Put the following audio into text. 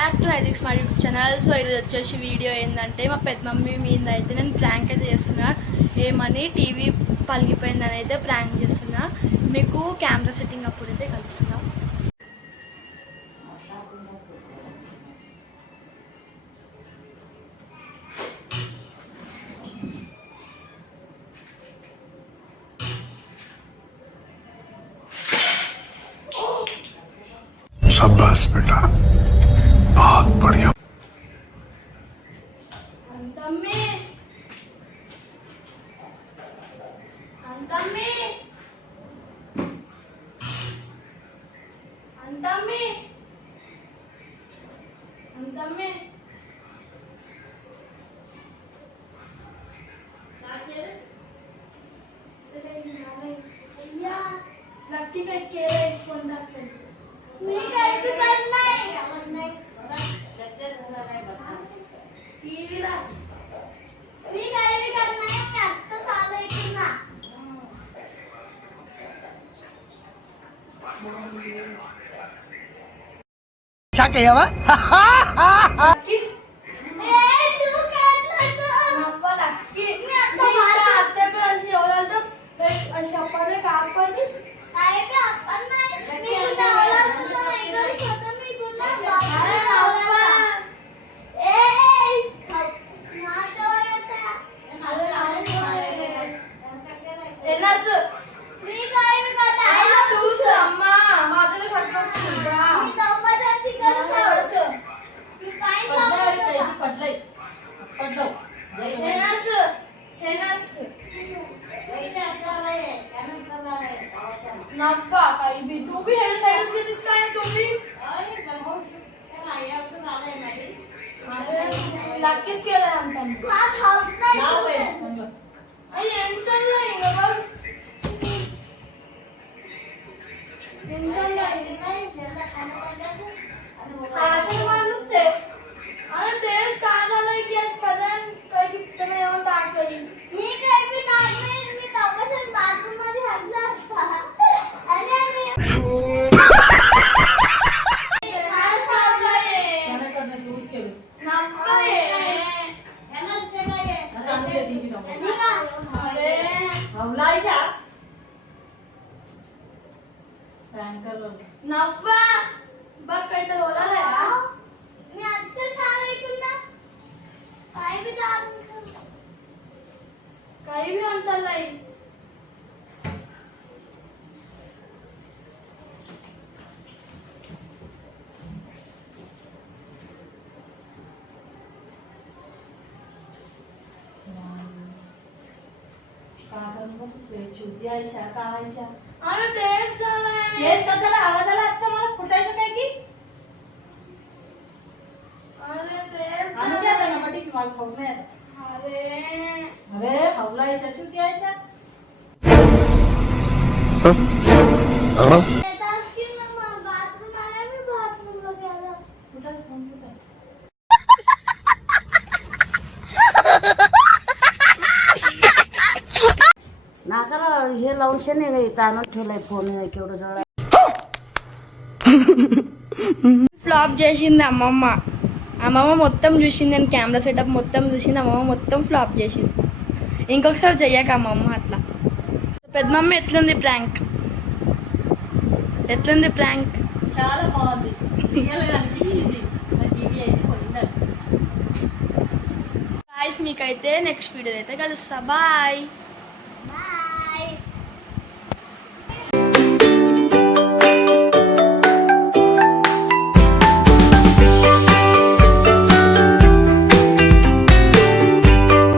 Back to నైతిక్స్ మా YouTube channel. So ఈరోజు వచ్చేసి వీడియో ఏంటంటే మా పెద్ద మమ్మీ మీద అయితే నేను ప్రాంక్ అయితే చేస్తున్నా. ఏమని టీవీ పలిగిపోయిందని అయితే ప్రాంక్ చేస్తున్నా. మీకు కెమెరా సెట్టింగ్ అప్పుడైతే కలుస్తా. शाबाश बेटा, बहुत बढ़िया. नक्की काय केलंय फोन दाखव. मी काय करत नाही. आवाज नाही. टीव्हीला मी काय करत नाही. मी आत्ताच आलोय पुन्हा. क्या कहा वा? किस ए तू काय करतो? नप्पा नक्की मी आता माझ्या आत्या पण अशी ओलालतो. अशी आपण काम करतेस काय बी आपण नाही. मी सुद्धा ओलालतो तर नाही करू शकत. मी पुन्हा अरे नप्पा ए नाटो येता. अरे एनास मी काय बी करत आहे. तू सम्मा माझ्याला खटपट तुझा मी दौबा जाती करतो. मी काय करतो पडलंय हेनास नफा काही बी तू बी हेअर स्टाईल घेतीस काय तू बी नक्कीच केलंय माणूस ते अरे तेच काय झालंय की आज कदन काही गिफ्ट येऊन टाकली. मी काही बी टाकले. मी तवपासून बाथरूम मध्ये हल्ला असता. अरे नव्वा बघ काहीतरी ओलालाय. मी आत्ताच आलोय पुन्हा. काही बी काही बी ऑन चाललाय. अरे तेच झालंय. आवाज आला आता मला फुटायचं काय की अरे तेच आणि काय झालं मग ठीक मला खाऊ नाही. अरे हवला ऐसा चुकी ऐसा बाथरूम आला. मी बाथरूमला गेला. कुठं फोन कुठं नाकाला हे लावून नाही ताणून ठेवलाय फोन केवढं जवळ. ఫ్లాప్ చేసింది అమ్మమ్మ మొత్తం చూసింది. నేను కెమెరా సెటప్ మొత్తం చూసింది. అమ్మమ్మ మొత్తం ఫ్లాప్ చేసింది. ఇంకొకసారి చెయ్యక అమ్మమ్మ అట్లా. పెద్దమమ్మ ఎట్లుంది ప్రాంక్? చాలా బాగుంది. అనిపించింది గాయ్స్ మీకైతే నెక్స్ట్ వీడియో అయితే కలుస్తా. బాయ్.